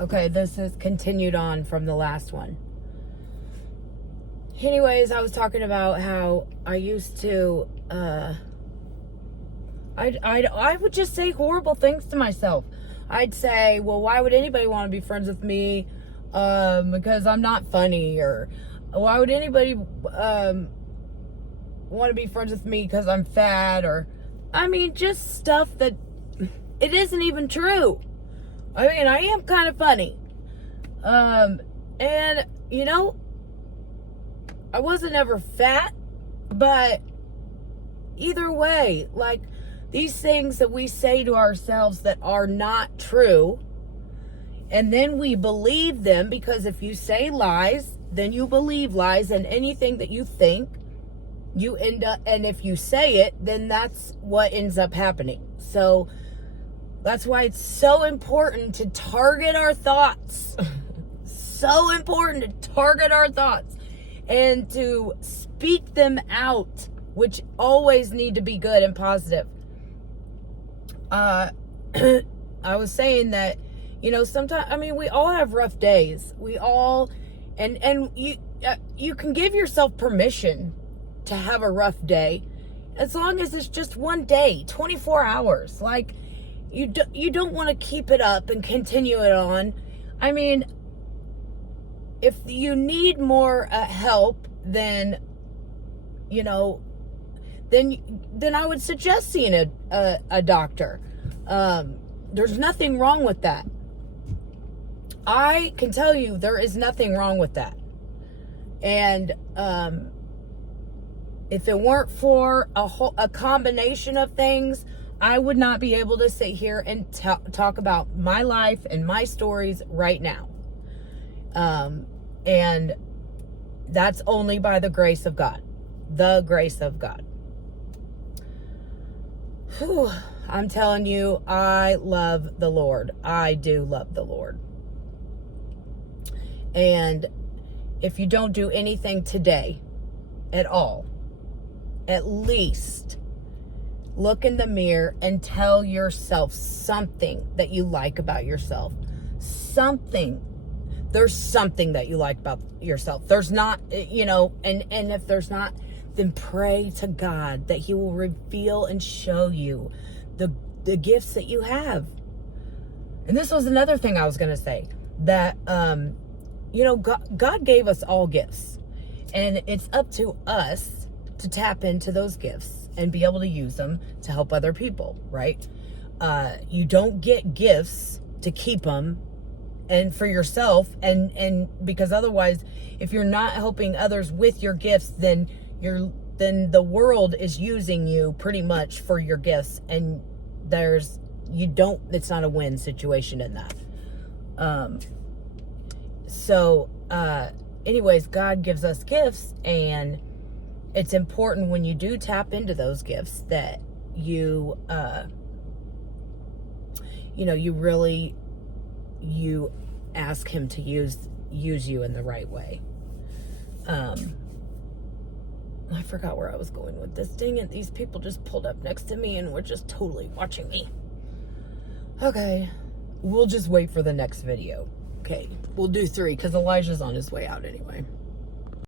Okay, this is continued on from the last one. Anyways, I was talking about how I used to, I would just say horrible things to myself. I'd say, well, why would anybody want to be friends with me? Because I'm not funny, or why would anybody, want to be friends with me because I'm fat, or, I mean, just stuff that it isn't even true. I mean, I am kind of funny. And, you know, I wasn't ever fat, but either way, like, these things that we say to ourselves that are not true, and then we believe them, because if you say lies, then you believe lies, and anything that you think, you end up, and if you say it, then that's what ends up happening. So that's why it's so important to target our thoughts. So important to target our thoughts and to speak them out, which always need to be good and positive. I was saying that, you know, sometimes, I mean, we all have rough days. We all, and you can give yourself permission to have a rough day, as long as it's just one day, 24 hours. Like, you don't want to keep it up and continue it on. I mean, if you need more help, then, you know, then I would suggest seeing a doctor. There's nothing wrong with that. I can tell you there is nothing wrong with that. And if it weren't for a combination of things, I would not be able to sit here and talk about my life and my stories right now. And that's only by the grace of God. The grace of God. Whew, I'm telling you, I love the Lord. I do love the Lord. And if you don't do anything today at all, at least look in the mirror and tell yourself something that you like about yourself. Something. There's something that you like about yourself. There's not, you know, and if there's not, then pray to God that He will reveal and show you the gifts that you have. And this was another thing I was going to say, that, you know, God gave us all gifts, and it's up to us to tap into those gifts and be able to use them to help other people, right? You don't get gifts to keep them and for yourself, and because otherwise, if you're not helping others with your gifts, then the world is using you pretty much for your gifts, and it's not a win situation in that. So anyways, God gives us gifts, and it's important when you do tap into those gifts that you know, you ask Him to use you in the right way. I forgot where I was going with this. Dang it, these people just pulled up next to me and were just totally watching me. Okay, we'll just wait for the next video. Okay, we'll do 3 because Elijah's on his way out anyway.